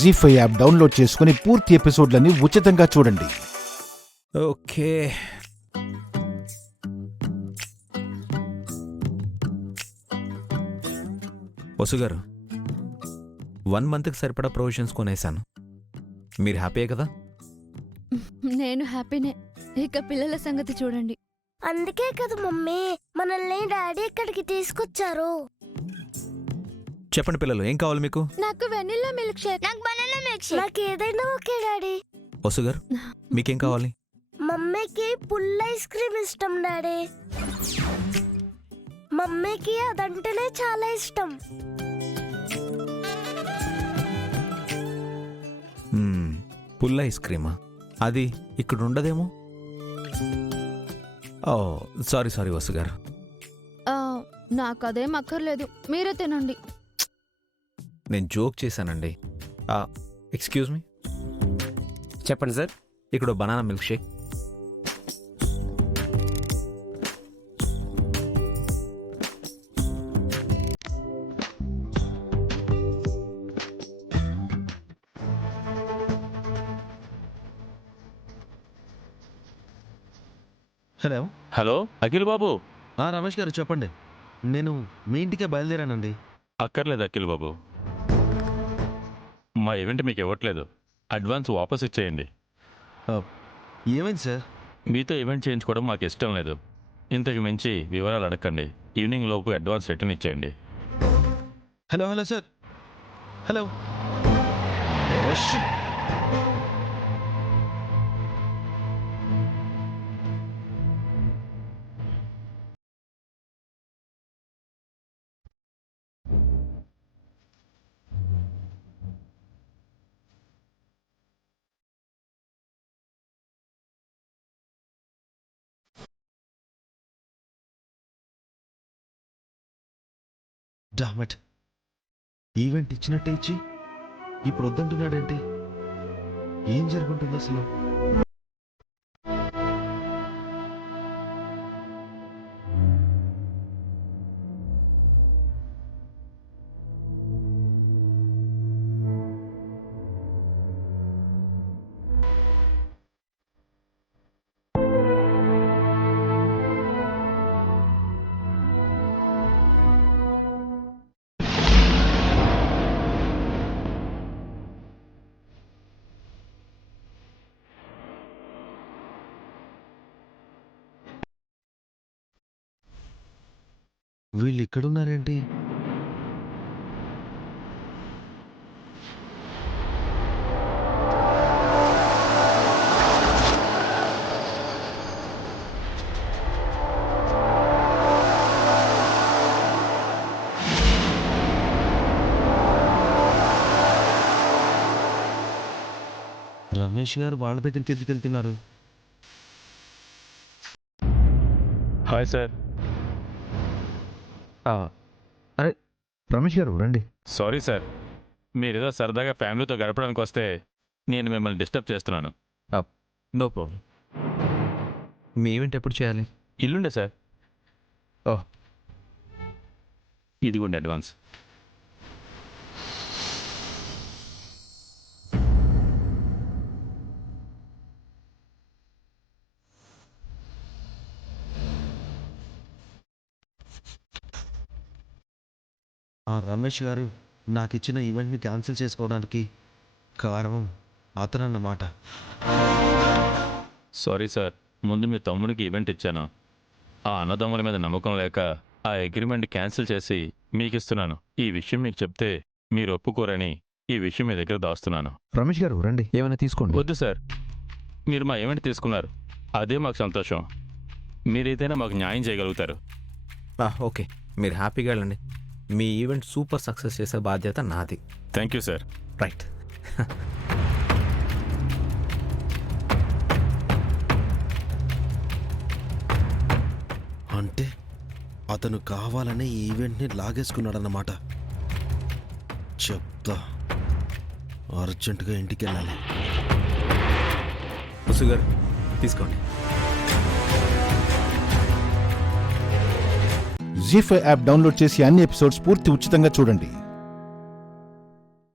జీ5 app download చేసుకుని పూర్తి ఎపిసోడ్లని ఉచితంగా చూడండి. ఓకే, వసుగారు 1 మంత్కి సరిపడా ప్రొవిజన్స్ కొనేశాను. మీరు హ్యాపీయే కదా? నేను హ్యాపీనే. ఇక పిల్లల సంగతి చూడండి. అందుకే కదా మమ్మీ మనల్ని డాడీ ఇక్కడికి తీసుకొచ్చారు. చెప్పండి పిల్లలు, ఏం కావాలి మీకు? నాకు వెనిల్లా మిల్క్ షేక్. నాకు బనానా మిల్క్ షేక్. నాకు ఏదైనా ఓకే డాడీ. వసుగారు మీకేం కావాలి? మమ్మీకి పుల్ ఐస్ క్రీమ్ ఇష్టం డాడీ. మమ్మీకి అదంటేనే చాలా ఇష్టం. పుల్ల ఐస్ క్రీమా? అది ఇక్కడ ఉండదేమో. ఓ సారీ వసుగారు. నాకు అదేం అక్కర్లేదు, మీరే తినండి. నేను జోక్ చేశానండి. Excuse me. చెప్పండి సార్. ఇక్కడ banana milkshake. Hello hello Akhil బాబు. రమేష్ గారు చెప్పండి. నేను మీ ఇంటికే బయలుదేరానండి. అక్కర్లేదు అఖిల్ బాబు, మా ఈవెంట్ మీకు ఇవ్వట్లేదు. అడ్వాన్స్ వాపస్ ఇచ్చేయండి. ఏమైంది సార్? మీతో ఈవెంట్ చేయించుకోవడం మాకు ఇష్టం లేదు. ఇంతకు మించి వివరాలు అడగండి. ఈవినింగ్ లోపు అడ్వాన్స్ రిటర్న్ ఇచ్చేయండి. Hello sir. హలో. డామెట్, ఈవెంట్ ఇచ్చినట్టే ఇచ్చి ఇప్పుడు వద్దంటున్నాడేంటి? ఏం జరుగుతుంది అసలు? వీళ్ళు ఇక్కడున్నారేంటి? రమేష్ గారు వాళ్ళ దగ్గరికి ఎందుకు వెళ్తున్నారు? Hi sir. అరే రమేష్ గారు రండి. సారీ సార్, మీరేదో సరదాగా ఫ్యామిలీతో గడపడానికి వస్తే నేను మిమ్మల్ని డిస్టర్బ్ చేస్తున్నాను. No problem. మీ ఈవెంట్ ఎప్పుడు చేయాలి? ఇల్లుండే సార్. ఓహ్, ఇదిగోండి అడ్వాన్స్. రమేష్ గారు నాకు ఇచ్చిన ఈవెంట్ని క్యాన్సిల్ చేసుకోవడానికి కారణం అతనన్నమాట. సారీ సార్, ముందు మీ తమ్ముడికి ఈవెంట్ ఇచ్చాను. ఆ అన్నదమ్ముల మీద నమ్మకం లేక ఆ అగ్రిమెంట్ క్యాన్సిల్ చేసి మీకు ఇస్తున్నాను. ఈ విషయం మీకు చెప్తే మీరు ఒప్పుకోరని ఈ విషయం మీ దగ్గర దాస్తున్నాను. రమేష్ గారు రండి. ఏమైనా తీసుకోండి. వద్దు సార్, మీరు మా ఈవెంట్ తీసుకున్నారు, అదే మాకు సంతోషం. మీరైతేనే మాకు న్యాయం చేయగలుగుతారు. ఓకే, మీరు హ్యాపీగా వెళ్ళండి. మీ ఈవెంట్ సూపర్ సక్సెస్ చేసే బాధ్యత నాది. Thank you sir. రైట్. అంటే అతను కావాలనే ఈ ఈవెంట్ని లాగేసుకున్నాడన్నమాట. చెప్తా, అర్జెంటుగా ఇంటికి వెళ్ళాలి. వసుగారు తీసుకోండి. జీ5 యాప్ డౌన్లోడ్ చేసి అన్ని ఎపిసోడ్స్ పూర్తి ఉచితంగా చూడండి.